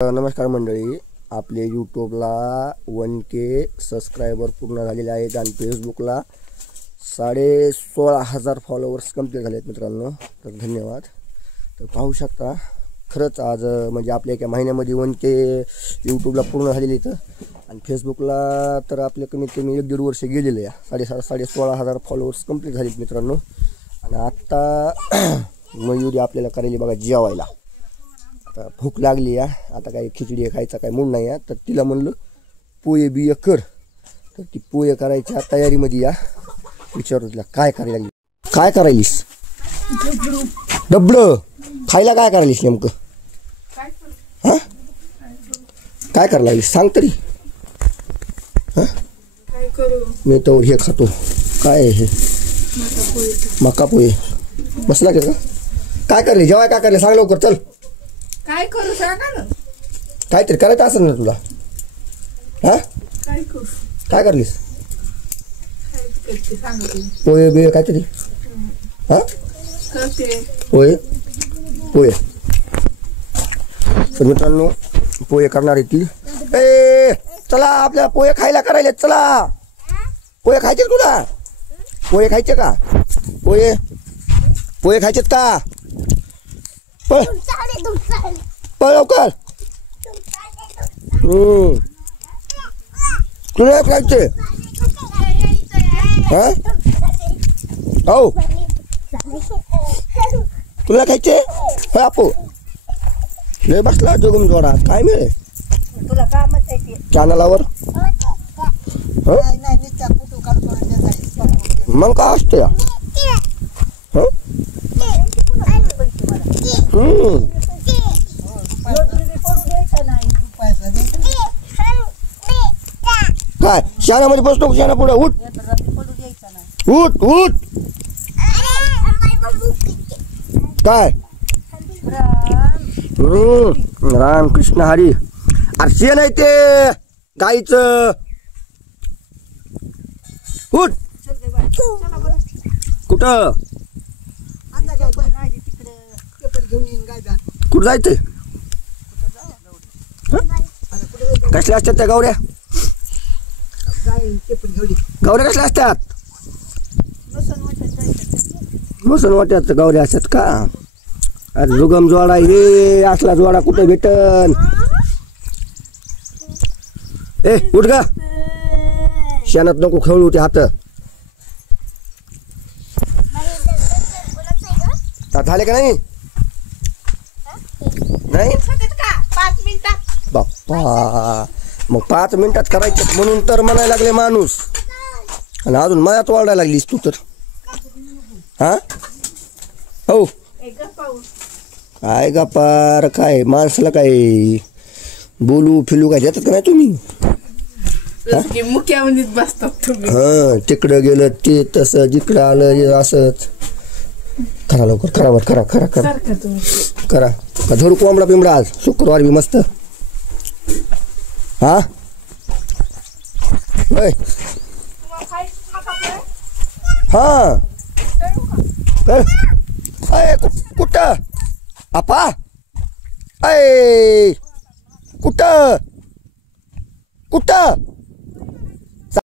नमस्कार मंडळी, आपले यूट्यूबला 1K सबस्क्रायबर पूर्ण झालेले आहेत आणि फेसबुकला 16,500 फॉलोअर्स कंप्लीट झाले आहेत मित्रांनो. तर धन्यवाद. तर पाहू शकता खरंच आज म्हणजे आपल्या एका महिन्यामध्ये 1K यूट्यूबला पूर्ण झालेले इथं आणि फेसबुकला तर आपले कमीत कमी 1-1.5 वर्ष गेलेले आहे. 16,500 फॉलोअर्स कंप्लीट झालेत मित्रांनो. आणि आत्ता मयुरी आपल्याला करायला बघा जेवायला. भूक लागली आहे, आता काही खिचडी खायचा काही मूड नाही आहे, तर तिला म्हणलं पोहे बिये कर. तर ती पोहे करायच्या तयारीमध्ये या. विचारू तिला काय करायला लागली. काय करायलीस? डबडं खायला काय करायलीस नेमकं? हां काय करायला लागलीस सांग तरी. हां मी तर हे खातो. काय आहे हे? मका पोहे. बसला का? काय करले जेवाय? काय करले सांग लवकर. चल काय करू सांगा ना. काहीतरी करायचं असेल ना तुला. हा काय करू? काय करलीस? सांगा पोहे बिहे काहीतरी. हा करते पोहे पोहे. तर मित्रांनो पोहे करणार आहे ती. ए चला आपल्याला पोहे खायला करायले. चला पोहे खायचे तुला? पोहे खायचे का? पोहे पोहे खायचेत का? पळ पळ लवकर. तुला खायचे? हा हो तुला खायचे? हो आपू लय बसला जोगम जोडा. काय मिळेल तुला कामच आहे ते चॅनलावर? मग काय असते? काय शाळेमध्ये बसतो? शाळा पुढे उठ उठ उठ. काय राम कृष्ण हरी. अरे शेण आहे ते गाईचं. उठ. कुठं कुठं जायचंय? कसल्या असतात त्या गावऱ्या? गावऱ्या कसल्या असतात? मसन वाट्यात गावऱ्या असतात का? अरे जुगम जोडा हे असला जोडा कुठे भेटन? ए उठ गा. शेणात नको खेळू ते हात. झाले का नाही? नाही बाप्पा मग 5 मिनिटात करायचं म्हणून तर म्हणायला लागले माणूस. आणि अजून मयात वाढायला लागलीस तू तर. हा हो काय गप्पार काय माणसाला काय बोलू फिलू काय देतात का नाही तुम्ही? मुक्यामध्ये बसतात तुम्ही. हा तिकडं गेलं ते तसं, जिकडं आलं असंच. करा लवकर करा वर करा करा करा करा. का धरू कोंबडा पिंबडा आज शुक्रवार बी मस्त. हा होय हा तर अय कुठं आपा? अय कुठं कुठं